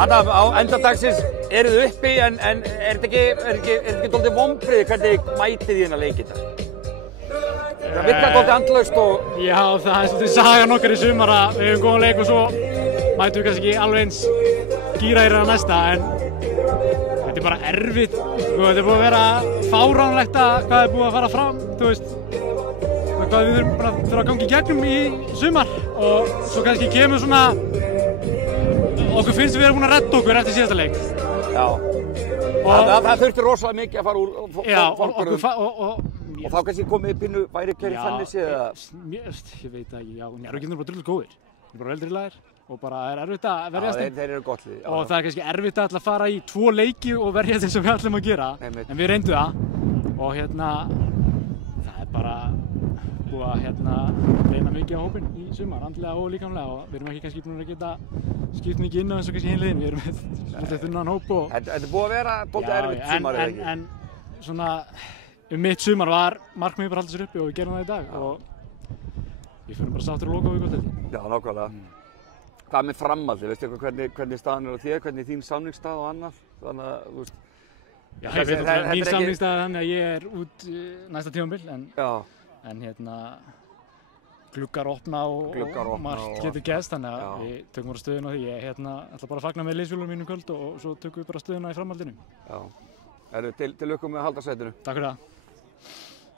Adam, á endadagsins eruð uppi en er þetta ekki dálítið vonbrigði hvernig mætið í þennan leik í dag? Það virkar dálítið andlaust og... Já, það er svolítið sagan okkar í sumar að við höfum góðan leik og svo mætum við kannski ekki alveg eins gíraðir að næsta, en þetta er bara erfitt. Þetta er búið að vera fáránlegt hvað er búið að fara fram, þú veist, hvað við þurfum að ganga í gegnum í sumar, og svo kannski kemur svona, okkur finnst við erum búin að redda okkur eftir síðasta leik. Já, það þurfti rosalega mikið að fara úr fólkvörðum. Og þá kannski komið pínu væri Fennis eða? Ég veit ekki, já, Njarðvíkingar eru bara drullu góðir. Þeir eru bara vel drillaðir og bara er erfitt að verjast þeim. Þeir eru gott lið. Og það er kannski erfitt að fara í 2 leiki og verjast eins og við ætlum að gera. En við reyndum það og það er bara búið að reyna mikið á hópinn í sumar, andlega og líkamlega, og við erum ekki kannski búin að geta skipt mikið inn á eins og kannski hinn liðin. Við erum með svolítið þunnan hóp og... Þetta er búið að vera dálítið erfitt sumar, eða ekki? En svona, mitt sumar var markmiðið bara að halda sér uppi og við gerum það í dag og við fyrir bara sáttir að loka við gott. Já, nákvæmlega. Hvað með framhaldið? Veistu eitthvað hvernig staðan er á þér, hvernig þín samningsstað og annað? Þannig að, þú veist... Já, ég veit að mín samningsstað er þannig að ég er út næsta tímabil, en gluggar opna og margt getur gerst, þannig að við tökum bara stöðuna á því. Ég ætla bara að fagna með liðsfélögum mínum kvöld og svo tökum við bara stöðuna í framhaldinu. Já. Til lukku með að halda sætinu. Takk fyrir það.